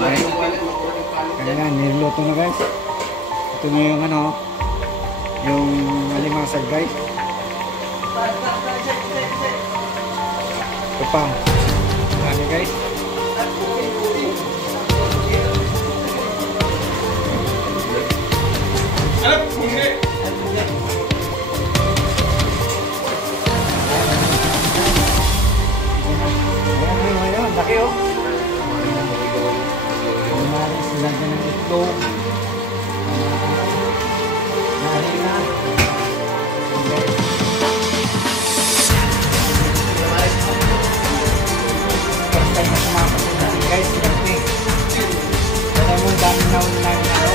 Okay. Kaya niluto na guys. Ito na yung ano, yung alimasag guys. Ito pa. Dami guys. Ayan, laki oh. Lumaris, lagyan ng itlog. Harina. First time na sumapasin natin guys. Kaya mo dami na ulit namin ano.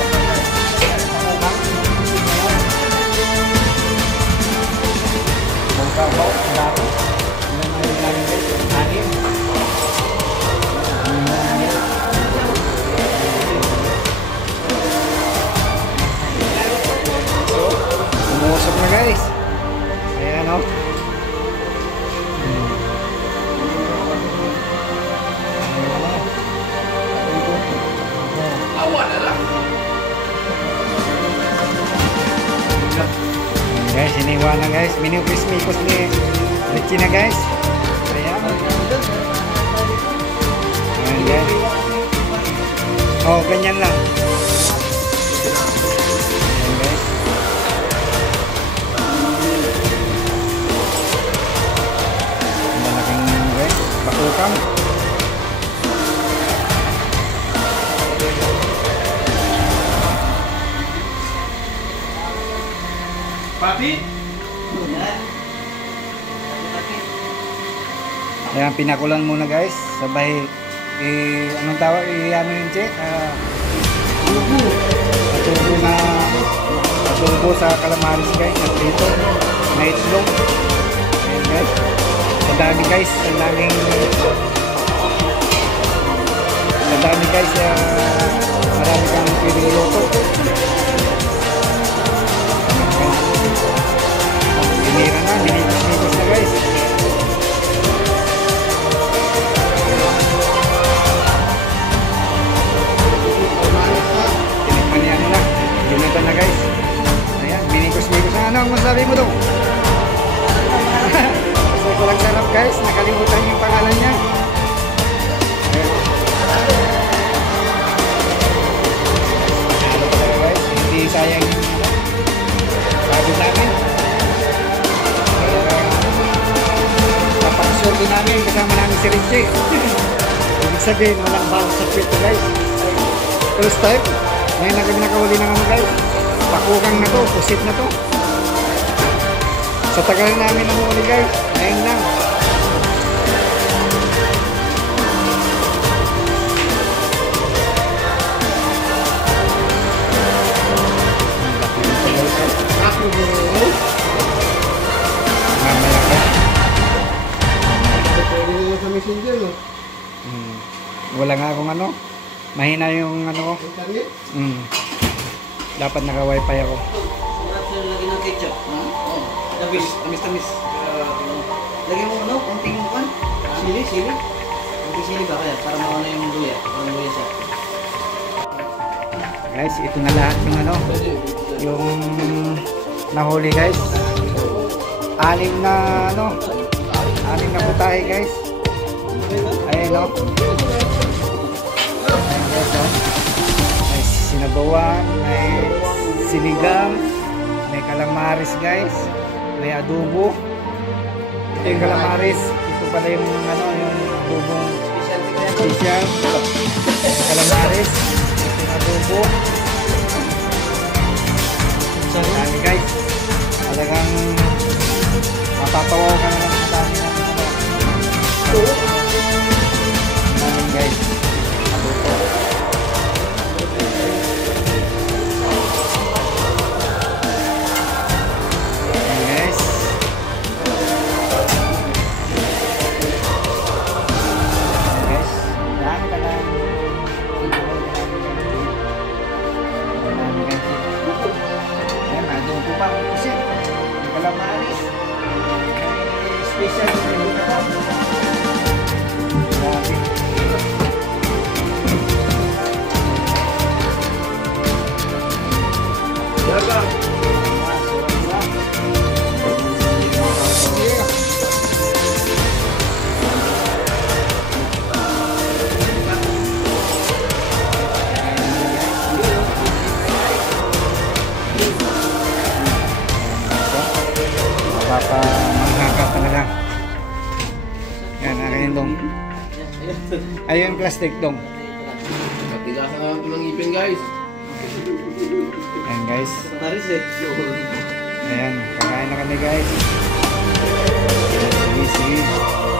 Bongkabaw, dami. Ilan na ulit namin guys. Anim. Umusap na guys. Ayan o. Guys, iniwan na guys. Minipis-mipos ni Richie na guys. Ayan. Ayan guys. Oh, ganyan lang. Ayan guys. Malaking guys. Bakukang. Papi? Ayan, pinakulan muna guys. Sabay, anong tawag? Ano yun, Che? Patubo sa calamaris guys. At dito, na itlog. Ayan guys. Ang dami guys. Ang dami guys. Marami kang pinuluto. Binira na, binibis na guys. Tinipanian na, ginutan na guys. Ayan, binikos-bikos na. Ano ang masabi mo daw? Kasi walang sarap guys, nakalimutan yung pangalan niya. Ano talaga guys, hindi sayang yung sabi namin. Napakasuti namin, kasama namin si Richie. Ibig sabihin, walang bawas sa kwento guys. First time, ngayon na kami nakahuli ng ano guys. Pakukang na to, pusit na to. Sa tagal namin nahuli guys, ngayon lang. Wala nga akong ano, mahina yung ano ko. Dapat naka-wifi ako. Lagyan ng ketchup. Tamis. Lagyan mo ano, konting pan. Sili. Konting sili ba kaya? Para mawala yung luya. Parang luya siya. Guys, ito na lahat yung ano, yung nahuli guys. Anim na putahe guys. Ayan o. May sinabawan, may sinigang, may calamaris guys, may adobo. Ito yung calamaris. Ito pala yung ano, yung adobong special. Calamaris. Ito yung adobo. Dami guys. Talagang mapatawaw ka naman sa dami natin ano. Dami guys. Adobo. Special plastic dong. Natigasan nga ito ng ngipin guys. Ayan guys. Taris eh. Ayan, kakain na kami guys. Sige, sige.